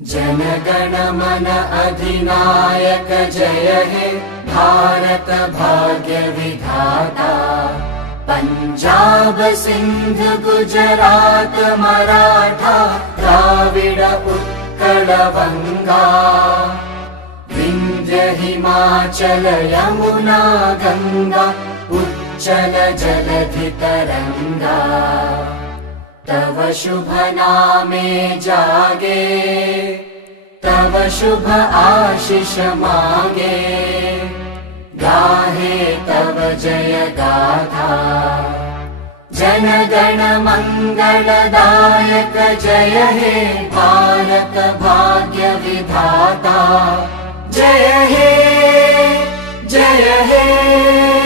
जनगण मन अधिनायक जय हे भारत भाग्य विधाता। पंजाब सिंध गुजरात मराठा द्राविड उत्कल बंगा। विंध्य हिमाचल यमुना गंगा उच्चल जलधि तरंगा। तव शुभ नामे जागे तव शुभ आशीष मागे। गाहे तव जय गाथा जनगण मंगलदायक जय हे भारत भाग्य विधाता। जय हे जय हे।